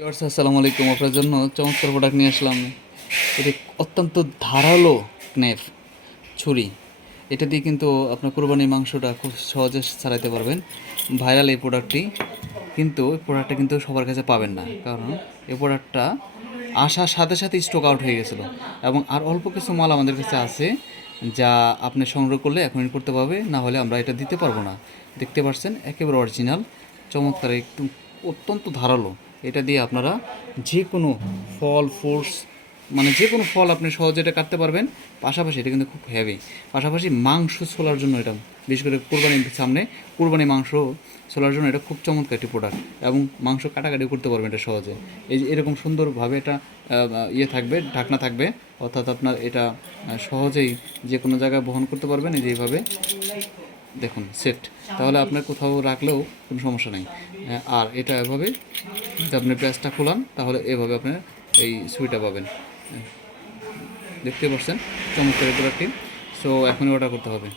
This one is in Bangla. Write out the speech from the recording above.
ভিউয়ার্স, আসসালামু আলাইকুম। আপনার জন্য চমৎকার প্রোডাক্ট নিয়ে আসলাম। এটি অত্যন্ত ধারালো স্ন্যাপ ছুরি। এটা দিয়ে কিন্তু আপনার কোরবানির মাংসটা খুব সহজে ছাড়াইতে পারবেন। ভাইরাল এই প্রোডাক্টটি, কিন্তু এই প্রোডাক্টটা কিন্তু সবার কাছে পাবেন না, কারণ এই প্রোডাক্টটা আসার সাথে সাথে স্টক আউট হয়ে গেছিলো। এবং আর অল্প কিছু মাল আমাদের কাছে আছে, যা আপনি সংগ্রহ করলে এখনই করতে পারবে, না হলে আমরা এটা দিতে পারবো না। দেখতে পাচ্ছেন, একেবারে অরিজিনাল, চমৎকার, একটু অত্যন্ত ধারালো। এটা দিয়ে আপনারা যে কোনো ফল ফ্রুটস, মানে যে কোনো ফল আপনি সহজে এটা কাটতে পারবেন। পাশাপাশি এটা কিন্তু খুব হেভি। পাশাপাশি মাংস ছোলার জন্য এটা, বিশেষ করে কোরবানির সামনে কোরবানি মাংস ছোলার জন্য এটা খুব চমৎকার একটি প্রোডাক্ট। এবং মাংস কাটাকাটি করতে পারবেন এটা সহজে। এই যে এরকম সুন্দরভাবে এটা ইয়ে থাকবে, ঢাকনা থাকবে, অর্থাৎ আপনার এটা সহজেই যে কোনো জায়গায় বহন করতে পারবেন। এই যে এইভাবে দেখুন সেট, তাহলে আপনার কোথাও রাখলেও কোনো সমস্যা নেই। আর এটা এভাবে যদি আপনি প্যাচটা খোলান, তাহলে এভাবে আপনার এই সুইটা পাবেন। দেখতে পাচ্ছেন চমৎকার প্রোডাক্টটি। সো এখনই অর্ডার করতে হবে।